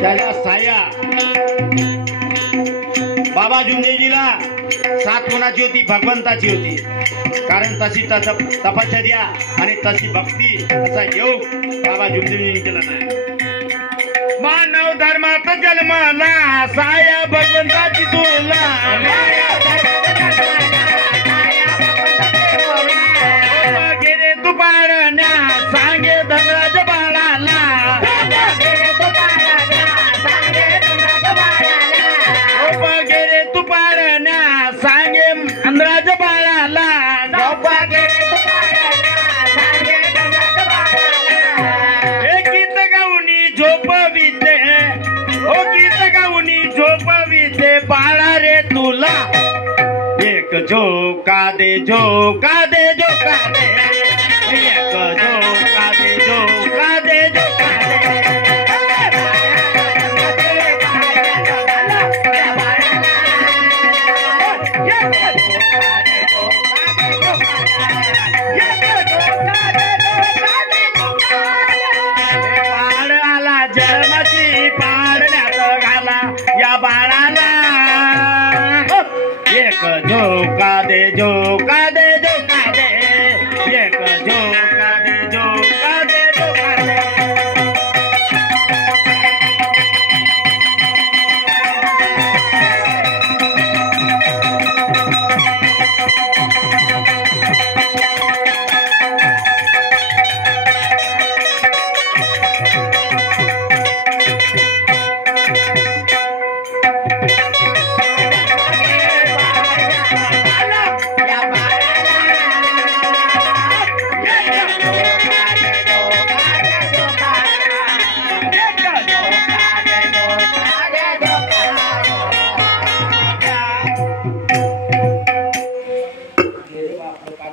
त्याला साया बाबा जुमदेवजीला साथ कोणाची होती? भगवंताची होती. कारण तशी तपश्चर्या आणि तशी भक्ती असा योग बाबा जुमदेवजींनी केला नाही. मानव धर्मात जन्माला साया भगवंताची तुला गेले तू पाळण्या सांगे धनराज बाळाला गेले तू पाळण्या सांगे धनराज बाळाला गीत गाऊनी झोपविते ओ गीत गाऊनी झोपविते बाळा रे तुला एक झोका दे झोका दे झोका दे